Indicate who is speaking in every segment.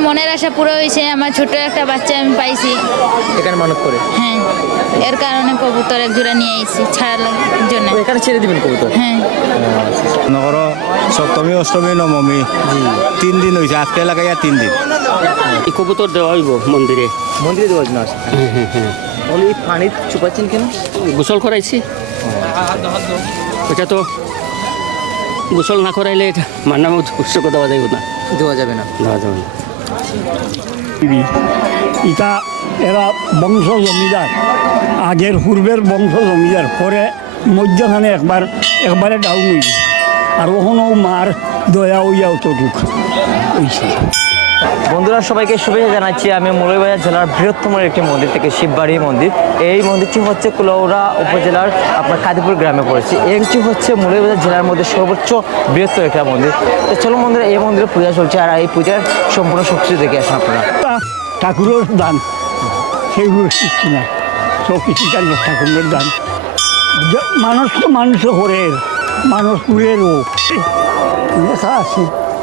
Speaker 1: মনের আশা পুরো হয়েছে, আমার ছোট একটা বাচ্চা আমি পাইছি।
Speaker 2: এখানে মানত করে
Speaker 1: হ্যাঁ, এর কারণে কবুতর এক জোড়া নিয়ে এসেছি ছাড়ার জন্য।
Speaker 2: তো এখানে ছেড়ে দিবেন কবুতর?
Speaker 1: হ্যাঁ,
Speaker 3: নগর সপ্তমী অষ্টমী নবমী 3 দিন হয়েছে, আজকে লাগাইয়া 3 দিন।
Speaker 4: এই কবুতর দেওয়া হইব মন্দিরে।
Speaker 2: মন্দিরে দেওয়ার জন্য আসে? তাহলে এই পানির চুপাচ্ছেন কেন?
Speaker 4: গোসল করাইছি। ওটা তো গোসল না করাইলে এটা মান্না উৎসর্গ দেওয়া যাইব না,
Speaker 2: দেওয়া যাবে না।
Speaker 4: দেওয়া যাবে না।
Speaker 5: এটা এরা বংশ জমিদার, আগের পূর্বের বংশ জমিদার, পরে মধ্যখানে একবারে ডাউন হইল, আর ওখানে মার দয়া হইয়া অতটুক হইছে।
Speaker 2: বন্ধুরা, সবাইকে শুভেচ্ছা জানাচ্ছি। আমি মৌলভীবাজার জেলার বৃহত্তম একটি মন্দির থেকে, শিববাড়ি মন্দির। এই মন্দিরটি হচ্ছে কুলাউড়া উপজেলার আপনার কাদিপুর গ্রামে পড়েছে। এটি হচ্ছে মৌলভীবাজার জেলার মধ্যে সর্বোচ্চ বৃহত্তর একটা মন্দির। তো চলো মন্দিরে, এই মন্দিরে পূজা চলছে, আর এই পূজার সম্পূর্ণ সবকিছু দেখে আসুন আপনারা।
Speaker 5: ঠাকুরের দান সেইগুলো কিছু না, সব কিছু ঠাকুরের দান। মানুষ তো মানুষও করে, মানুষ কুড়েরও লেখা আছে।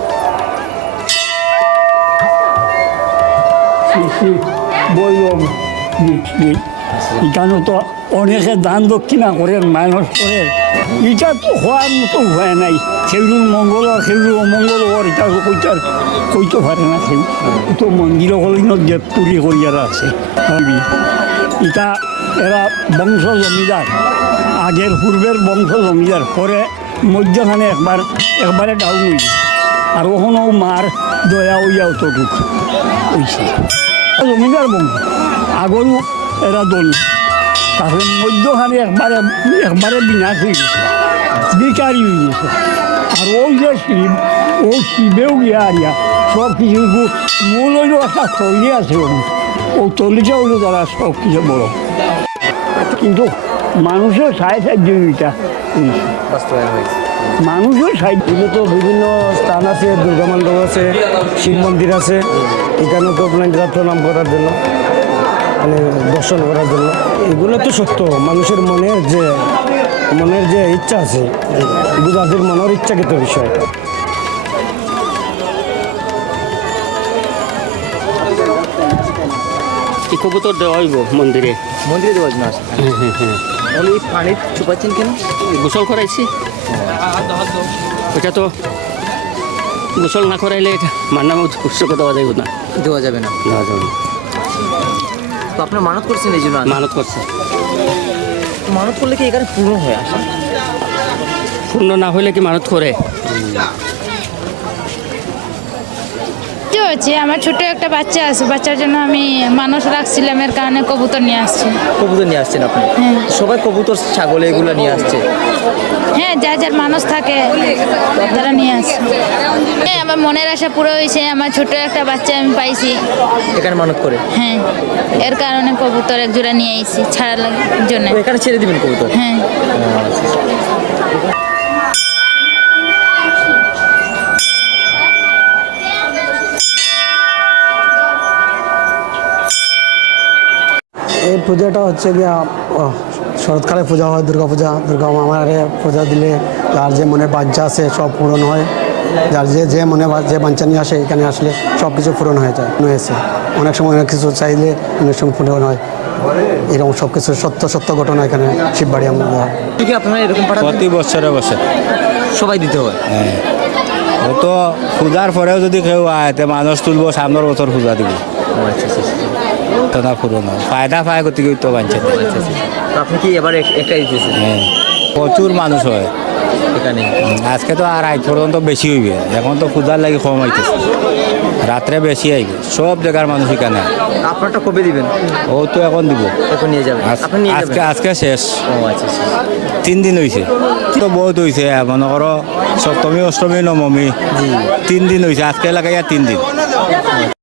Speaker 5: বললাম এখানে তো অনেকে দান দক্ষিণা করেন, মানুষ করেন, এটা তো হওয়ার মতো হয় নাই। সেগুলোর মঙ্গল আর সেগুলোর অমঙ্গল হওয়ার এটা কইতে পারে না। কেউ তো মন্দির হলিনত যে পুরী করিয়ারা আছে। এটা এরা বংশ জমিদার, আগের পূর্বের বংশ জমিদার, পরে মধ্যখানে একবারে ডাউন হইল, আর ওখানেও মার দয়া হইয়া অতটুক হইছে। জমিদার বংশ আগরও এরা দল, তারপরে মধ্যখানে একবারে বিনাশ হয়ে গেছে, বেকারি হয়ে গেছে। আর ওই যে শিব, ও শিবেও গিয়া আরিয়া সব কিছু মূল হইল একটা তৈরি আছে, ও তলিটা হইল তারা সব কিছু বড়। কিন্তু মানুষের সাইড দুইটা
Speaker 2: বাস্তবায়ন হয়েছে।
Speaker 5: মানুষের সাইড
Speaker 6: তো বিভিন্ন স্থান আছে, দুর্গা মণ্ডপ আছে, শিব মন্দির আছে। এখানে তো আপনার প্রণাম করার জন্য, মানে দর্শন করার জন্য, এগুলো তো সত্য। মানুষের মনের যে ইচ্ছা আছে, এগুলো তাদের মনের ইচ্ছাকৃত বিষয়।
Speaker 4: এই কবুতর দেওয়া হইব মন্দিরে।
Speaker 2: মন্দিরে দেওয়ার জন্য আসে? তাহলে এই পানির চুপাচ্ছেন কেন?
Speaker 4: গোসল করাইছি। ওটা তো গোসল না করাইলে এটা মান্না উৎসর্গ দেওয়া যাইব না,
Speaker 2: দেওয়া যাবে না।
Speaker 4: দেওয়া যাবে না।
Speaker 2: তো আপনার মানত করছেন এই জন্য?
Speaker 4: মানত করছে।
Speaker 2: মানত করলে কি এখানে পূর্ণ হয়ে আসে?
Speaker 4: পূর্ণ না হইলে কি মানত করে?
Speaker 1: কি হচ্ছে, আমার ছোট একটা বাচ্চা আছে, বাচ্চার জন্য আমি মানুষ রাখছিলাম, এর কারণে কবুতর নিয়ে আসছি।
Speaker 2: কবুতর নিয়ে আসছেন আপনি?
Speaker 1: হ্যাঁ।
Speaker 2: সবাই কবুতর ছাগল এগুলো নিয়ে আসছে?
Speaker 1: হ্যাঁ, যার মানুষ থাকে তারা নিয়ে আসে। হ্যাঁ, আমার মনের আশা পুরো হয়েছে, আমার ছোট একটা বাচ্চা আমি পাইছি।
Speaker 2: এখানে মানত করে?
Speaker 1: হ্যাঁ, এর কারণে কবুতর এক জোড়া নিয়ে এসেছি ছাড়ার জন্য।
Speaker 2: তো এখানে ছেড়ে দিবেন কবুতর?
Speaker 1: হ্যাঁ,
Speaker 6: এই পূজাটা হচ্ছে গিয়া শরৎকালে পূজা হয়, দুর্গা মামারে পূজা দিলে যার যে মনের বাচ্চা আছে সব পূরণ হয়। যার যে মনে যে বাঞ্ছা নিয়ে আসে, এখানে আসলে সব কিছু পূরণ হয়ে যায়। হয়েছে অনেক সময় অনেক কিছু চাইলে অনেক সময় পূরণ হয়। এরকম সব কিছু সত্য ঘটনা এখানে শিববাড়ি আমরা হয়।
Speaker 2: কি আপনারা এরকম পাঠান?
Speaker 3: প্রতি বছরে
Speaker 2: সবাই দিতে হয়?
Speaker 3: হ্যাঁ, ও তো পূজার পরেও যদি কেউ আয়, তে মানুষ তুলবো, সামনের বছর পূজা দিব। তো না পুরনো ফায়দা পায় গতিকে তো বাঞ্ছে।
Speaker 2: তো আপনি কি এবার একটাই দিতেছেন?
Speaker 3: হ্যাঁ, প্রচুর মানুষ হয়
Speaker 2: এখানে।
Speaker 3: আজকে তো আর আজ পর্যন্ত বেশি হইবে, এখন তো পূজার লাগে কম হইতেছে, রাত্রে বেশি আইবে। সব জায়গার মানুষ এখানে।
Speaker 2: আপনারটা কবে দিবেন?
Speaker 3: ও তো এখন দিব,
Speaker 2: এখন নিয়ে যাবেন? আপনি নিয়ে যাবেন?
Speaker 3: আজকে শেষ।
Speaker 2: ও আচ্ছা।
Speaker 3: 3 দিন হয়েছে, তো বহুত হয়েছে। মনে করো সপ্তমী অষ্টমী নবমী 3 দিন হয়েছে, আজকে লাগাইয়া 3 দিন।